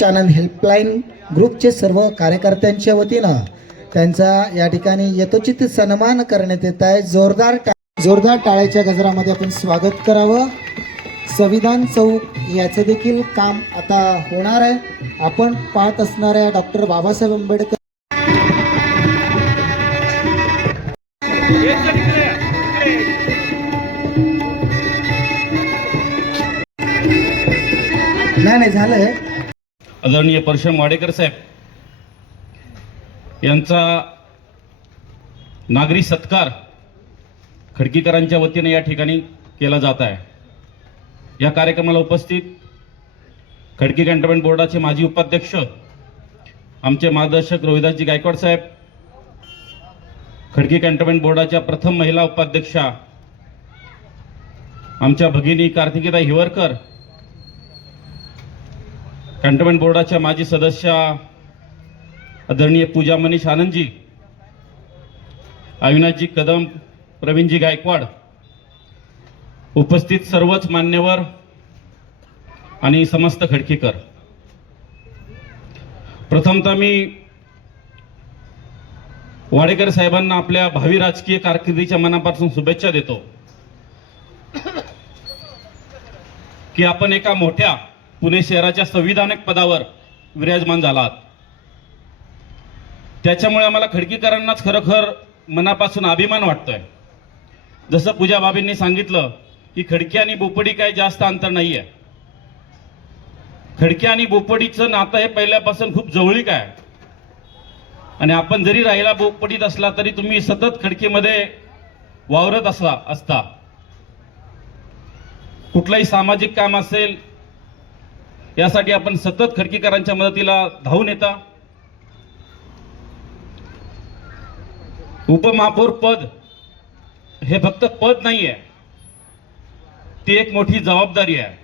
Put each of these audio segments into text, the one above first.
मनीष आनंद helpline ग्रुपचे सर्व कार्यकर्त्यांच्या वतीनं त्यांचा या ठिकाणी यथोचित सन्मान करण्यात येत आहे। जोरदार टाळ्याच्या गजरामध्ये आपण स्वागत करावं। संविधान चौक याचे देखील काम आता होणार आहे। आपण पाहत असणाऱ्या डॉक्टर बाबासाहेब आंबेडकर नाही झालंय। आदरणीय परशुराम वाडेकर साहेब यांचा नागरी सत्कार खडकीकरांच्या वतीने या ठिकाणी केला जात आहे। या कार्यक्रमाला उपस्थित खडकी कॅन्टोन्मेंट बोर्डाचे माजी उपाध्यक्ष आमचे मार्गदर्शक रोहिदासजी गायकवाड साहेब, खडकी कॅन्टोन्मेंट बोर्डाच्या प्रथम महिला उपाध्यक्षा आमच्या भगिनी कार्तिकीताई हिवरकर, कॅन्टोन्मेंट बोर्डाच्या माजी सदस्य आदरणीय पूजा मनीष आनंदजी, अविनाशजी कदम, प्रवीणजी गायकवाड, उपस्थित सर्वच मान्यवर आणि समस्त खडकीकर, प्रथमतः मी वाडेकर साहेबांना आपल्या भावी राजकीय कारकिर्दीच्या मनापासून शुभेच्छा देतो की आपण एका मोठ्या पुणे शहराच्या संविधानिक पदावर विराजमान झालात। त्याच्यामुळे आम्हाला खडकीकरांनाच खरोखर मनापासून अभिमान वाटतोय। जसं पूजा बाबींनी सांगितलं की खडकी आणि बोपडी काय जास्त अंतर नाहीये। खडकी आणि बोपडीचं नातं हे पहिल्यापासून खूप जवळीक आहे आणि आपण जरी राहिला बोपडीत असला तरी तुम्ही सतत खडकीमध्ये वावरत असता। कुठलाही सामाजिक काम असेल यासाठी आपण सतत खडकीकरांच्या मदतीला धावून येता। उपमहापौर पद हे फक्त पद नाहीये, ती एक मोठी जबाबदारी आहे।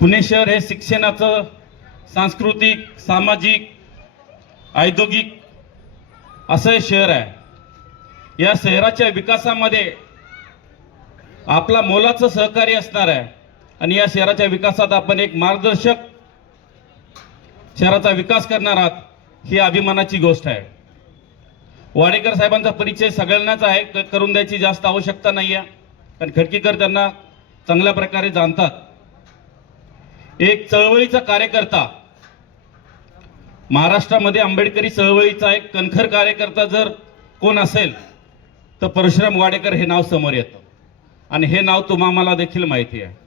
पुणे शहर हे शिक्षणाचं, सांस्कृतिक, सामाजिक, औद्योगिक असं हे शहर आहे। या शहराच्या विकासामध्ये आपला मोलाचं सहकार्य असणार आहे आणि या शहराच्या विकासात आपण एक मार्गदर्शक शहराचा विकास करणार आहात, ही अभिमानाची गोष्ट आहे। वाडेकर साहेबांचा परिचय सगळ्यांनाच आहे, करून द्यायची जास्त आवश्यकता नाही आहे, कारण खडकीकर त्यांना चांगल्या प्रकारे जाणतात। एक चळवळीचा कार्यकर्ता, महाराष्ट्रामध्ये आंबेडकरी चळवळीचा एक कणखर कार्यकर्ता जर कोण असेल तर परशुराम वाडेकर हे नाव समोर येतं आणि हे नाव तुम्हाला देखील माहिती आहे।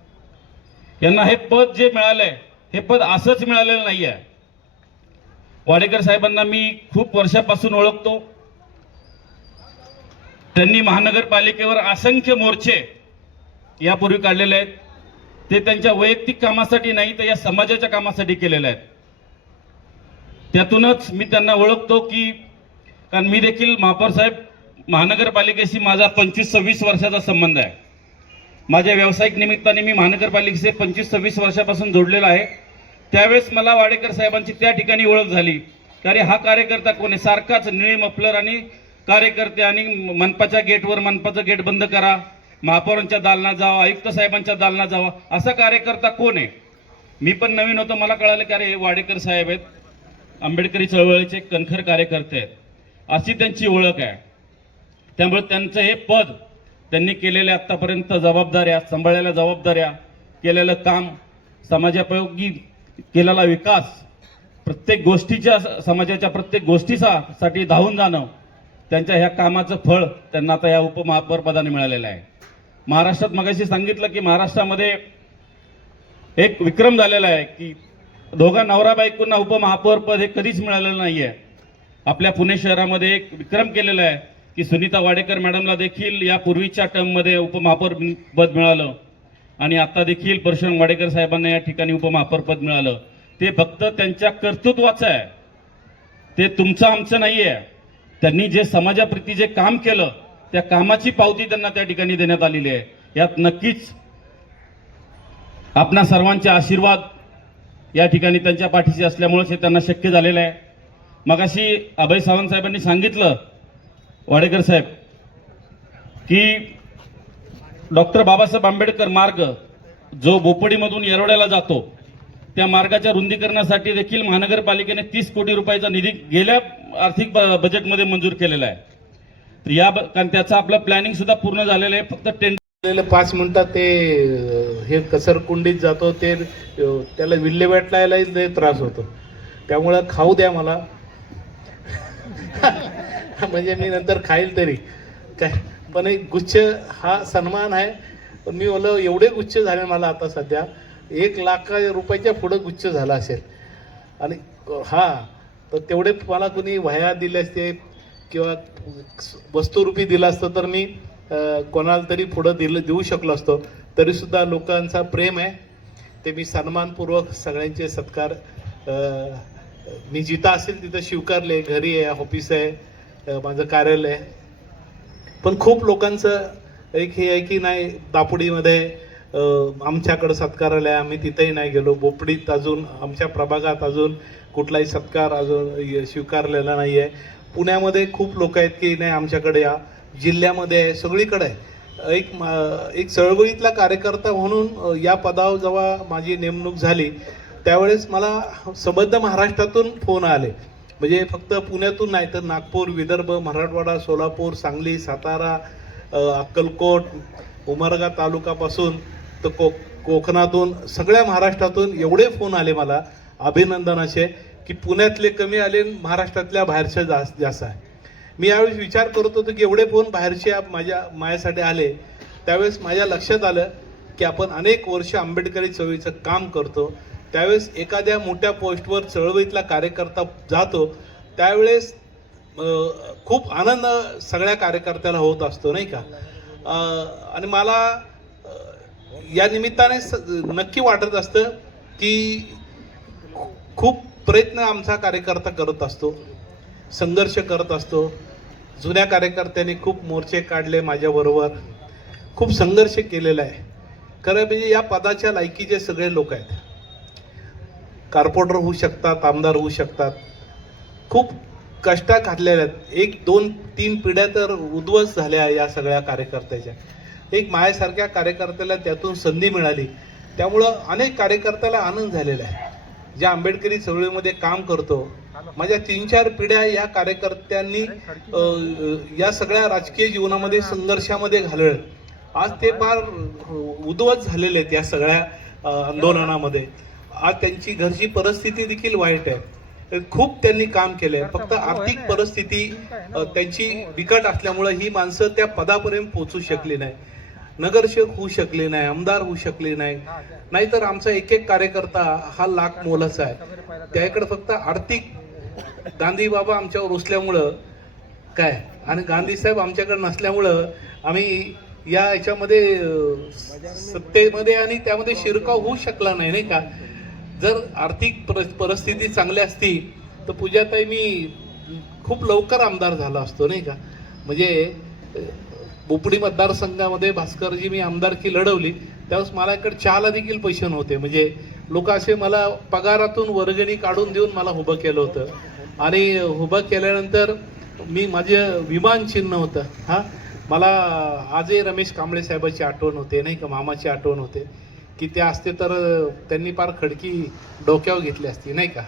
यांना हे पद जे मिळालंय हे पद असंच मिळालेलं नाही आहे। वाडेकर साहेबांना मी खूप वर्षापासून ओळखतो। त्यांनी महानगरपालिकेवर असंख्य मोर्चे यापूर्वी काढलेले आहेत। ते त्यांच्या वैयक्तिक कामासाठी नाही तर या समाजाच्या कामासाठी केलेले आहेत। त्यातूनच मी त्यांना ओळखतो की कारण मी देखील महापौर साहेब महानगरपालिकेशी माझा 25-26 वर्षाचा संबंध आहे। माझ्या व्यावसायिक निमित्ताने मी महानगरपालिकेचे 25-26 वर्षापासून जोडलेला आहे। त्यावेळेस मला वाडेकर साहेबांची त्या ठिकाणी ओळख झाली की अरे हा कार्यकर्ता कोण आहे, सारखाच निळे मफलर आणि कार्यकर्ते आणि मनपाच्या गेटवर मनपाचं गेट बंद करा, महापौरांच्या दालनात जावा, आयुक्त साहेबांच्या दालनात जावा, असा कार्यकर्ता कोण आहे। मी पण नवीन होतो, मला कळालं की अरे वाडेकर साहेब आहेत, आंबेडकरी चळवळीचे कणखर कार्यकर्ते आहेत, अशी त्यांची ओळख आहे। त्यामुळे त्यांचं हे पद, त्यांनी केलेल्या आतापर्यंत जबाबदाऱ्या, सांभाळलेल्या जबाबदाऱ्या, केलेलं काम, समाजोपयोगी केलेला विकास, प्रत्येक गोष्टीच्या समाजाच्या प्रत्येक गोष्टीसाठी धावून जाणं, त्यांच्या ह्या कामाचं फळ त्यांना आता या उपमहापौर पदाने मिळालेलं आहे। महाराष्ट्रात मगाशी सांगितलं की महाराष्ट्रामध्ये एक विक्रम झालेला आहे की दोघा नवरा बायकोंना उपमहापौर पद हे कधीच मिळालेलं नाही आहे। आपल्या पुणे शहरामध्ये एक विक्रम केलेला आहे की सुनीता वाडेकर मॅडमला देखील या पूर्वीच्या टर्ममध्ये उपमहापौर पद मिळालं आणि आता देखील परशुराम वाडेकर साहेबांना या ठिकाणी उपमहापौर पद मिळालं। ते फक्त त्यांच्या कर्तृत्वाचं आहे, ते तुमचं आमचं नाही आहे। त्यांनी जे समाजाप्रती जे काम केलं त्या कामाची पावती त्यांना त्या ठिकाणी देण्यात आलेली आहे। यात नक्कीच आपणा सर्वांचे आशीर्वाद या ठिकाणी त्यांच्या पाठीशी असल्यामुळेच हे त्यांना शक्य झालेलं आहे। मगाशी अभय सावंत साहेबांनी सांगितलं वाडेकर साहेब की डॉक्टर बाबासाहेब आंबेडकर मार्ग जो बोपडीमधून येरवड्याला जातो त्या मार्गाच्या रुंदीकरणासाठी देखील महानगरपालिकेने 30 कोटी रुपयाचा निधी गेल्या आर्थिक बजेटमध्ये मंजूर केलेला आहे. तर कारण त्याचं आपलं प्लॅनिंग सुद्धा पूर्ण झालेलं आहे. फक्त टेंडर 5 मिनिटात ते हे कचरकुंडीत जातो, ते त्याला विल्हेवाट लावायलाही लय त्रास होतो. त्यामुळं खाऊ द्या मला म्हणजे मी नंतर खाईल तरी काय. पण एक गुच्छ हा सन्मान आहे. पण मी बोललो एवढे गुच्छ झाले मला आता सध्या 1 लाख रुपयाच्या पुढं गुच्छ झाला असेल. आणि हा तर तेवढे मला कुणी वह्या दिले असते किंवा वस्तुरूपी दिलं असतं तर मी कोणाला तरी पुढं देऊ शकलो असतो. तरीसुद्धा लोकांचा प्रेम आहे ते मी सन्मानपूर्वक सगळ्यांचे सत्कार मी जिथं असेल तिथं स्वीकारले. घरी आहे, ऑफिस आहे, माझं कार्यालय आहे. पण खूप लोकांचं एक हे आहे की नाही दापोडीमध्ये आमच्याकडं सत्कारालय आहे, आम्ही तिथंही नाही गेलो. बोपडीत अजून आमच्या प्रभागात अजून कुठलाही सत्कार अजून स्वीकारलेला नाही आहे. पुण्यामध्ये खूप लोक आहेत की नाही आमच्याकडे या. जिल्ह्यामध्ये आहे, सगळीकडे आहे. एक चळवळीतला कार्यकर्ता म्हणून या पदावर जेव्हा माझी नेमणूक झाली त्यावेळेस मला सबंध महाराष्ट्रातून फोन आले. म्हणजे फक्त पुण्यातून नाही तर नागपूर, विदर्भ, मराठवाडा, सोलापूर, सांगली, सातारा, अक्कलकोट, उमरगा तालुकापासून तर कोकणातून सगळ्या महाराष्ट्रातून एवढे फोन आले मला अभिनंदनाचे की पुण्यातले कमी आले, महाराष्ट्रातल्या बाहेरचे जास्त आहे. मी यावेळेस विचार करत होतो की एवढे फोन बाहेरचे माझ्यासाठी आले. त्यावेळेस माझ्या लक्षात आलं की आपण अनेक वर्ष आंबेडकरी चळवळीचं काम करतो. त्यावेळेस एखाद्या मोठ्या पोस्टवर चळवळीतला कार्यकर्ता जातो त्यावेळेस खूप आनंद सगळ्या कार्यकर्त्याला होत असतो नाही का. आणि मला या निमित्ताने नक्की वाटत असतं की खूप प्रयत्न आमचा कार्यकर्ता करत असतो, संघर्ष करत असतो. जुन्या कार्यकर्त्यांनी खूप मोर्चे काढले माझ्याबरोबर, खूप संघर्ष केलेला आहे. खरं म्हणजे या पदाच्या लायकीचे सगळे लोक आहेत. कॉर्पोरेटर होऊ शकतात, आमदार होऊ शकतात. खूप कष्टा घातलेल्या आहेत. 1, 2, 3 पिढ्या तर उद्ध्वस्त झाल्या या सगळ्या कार्यकर्त्याच्या. एक माझ्यासारख्या कार्यकर्त्याला त्यातून संधी मिळाली. त्यामुळं अनेक कार्यकर्त्याला आनंद झालेला आहे. ज्या आंबेडकरी चळवळीमध्ये काम करतो माझ्या 3-4 पिढ्या या कार्यकर्त्यांनी या सगळ्या राजकीय जीवनामध्ये संघर्षामध्ये घालवले. आज ते फार उद्ध्वस्त झालेले आहेत या सगळ्या आंदोलनामध्ये. आज त्यांची घरची परिस्थिती देखील वाईट आहे. खूप त्यांनी काम केलंय. फक्त आर्थिक परिस्थिती त्यांची बिकट असल्यामुळे ही माणसं त्या पदापर्यंत पोहोचू शकली नाही. नगरसेवक होऊ शकले नाही, आमदार होऊ शकले नाही. नाहीतर आमचा एक कार्यकर्ता हा लाख मोलाचा आहे. त्याकडे फक्त आर्थिक गांधी बाबा आमच्यावर रुसल्यामुळं काय आणि गांधी साहेब आमच्याकडे नसल्यामुळं आम्ही या याच्यामध्ये सत्तेमध्ये आणि त्यामध्ये शिरकाव होऊ शकला नाही का. जर आर्थिक परिस्थिती चांगली असती तर पूजाताई मी खूप लवकर आमदार झाला असतो नाही का. म्हणजे बोपडी मतदारसंघामध्ये भास्करजी मी आमदारकी लढवली त्यावेळेस मला इकडे चहाला देखील पैसे नव्हते. म्हणजे लोक असे मला पगारातून वर्गणी काढून देऊन मला उभं केलं होतं. आणि उभं केल्यानंतर मी माझे विमान चिन्ह होतं. हां मला आजही रमेश कांबळे साहेबाची आठवण होते नाही का, मामाची आठवण होते की ते असते तर त्यांनी फार खडकी डोक्यावर घेतली असती नाही का.